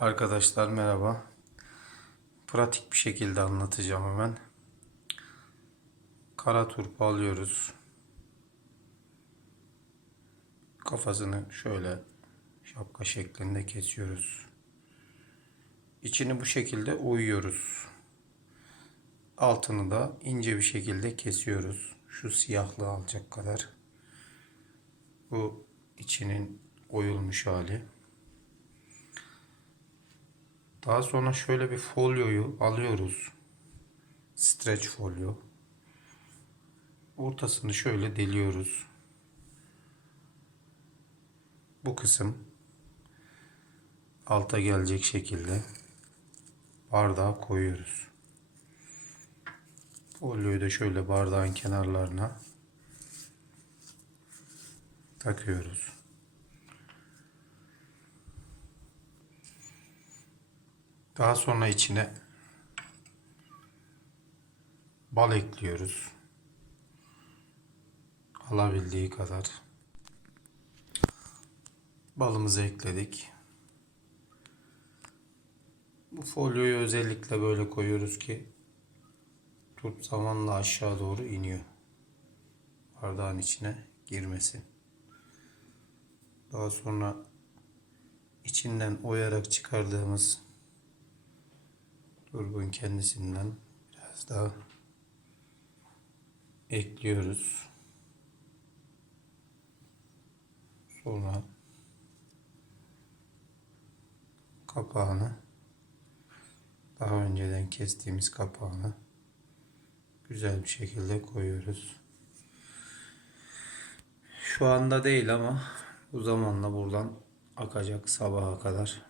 Arkadaşlar merhaba. Pratik bir şekilde anlatacağım hemen. Kara turpu alıyoruz. Kafasını şöyle şapka şeklinde kesiyoruz. İçini bu şekilde oyuyoruz. Altını da ince bir şekilde kesiyoruz. Şu siyahlığı alacak kadar. Bu içinin oyulmuş hali. Daha sonra şöyle bir folyoyu alıyoruz. Streç folyo. Ortasını şöyle deliyoruz. Bu kısım alta gelecek şekilde bardağa koyuyoruz. Folyoyu da şöyle bardağın kenarlarına takıyoruz. Daha sonra içine bal ekliyoruz. Alabildiği kadar. Balımızı ekledik. Bu folyoyu özellikle böyle koyuyoruz ki turp zamanla aşağı doğru iniyor. Bardağın içine girmesin. Daha sonra içinden oyarak çıkardığımız turpun kendisinden biraz daha ekliyoruz. Sonra kapağını, daha önceden kestiğimiz kapağını güzel bir şekilde koyuyoruz. Şu anda değil ama bu zamanla buradan akacak sabaha kadar.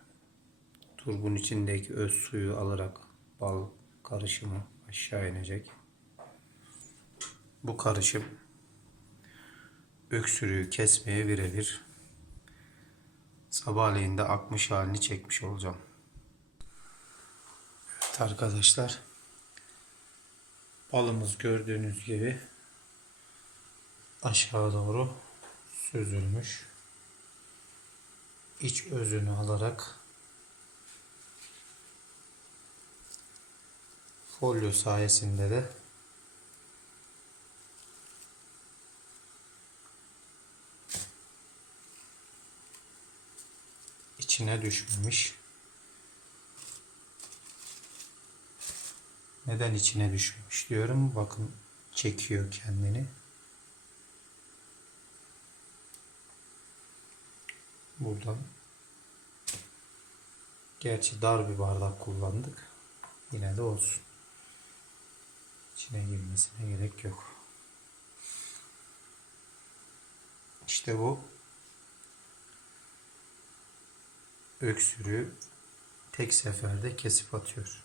Turbun içindeki öz suyu alarak bal karışımı aşağı inecek. Bu karışım öksürüğü kesmeye birebir. Sabahleyin de akmış halini çekmiş olacağım. Evet arkadaşlar. Balımız gördüğünüz gibi aşağı doğru süzülmüş. İç özünü alarak folyo sayesinde de içine düşmemiş. Neden içine düşmemiş diyorum. Bakın çekiyor kendini. Buradan. Gerçi dar bir bardak kullandık. Yine de olsun. İçine girmesine gerek yok. İşte bu öksürüğü tek seferde kesip atıyor.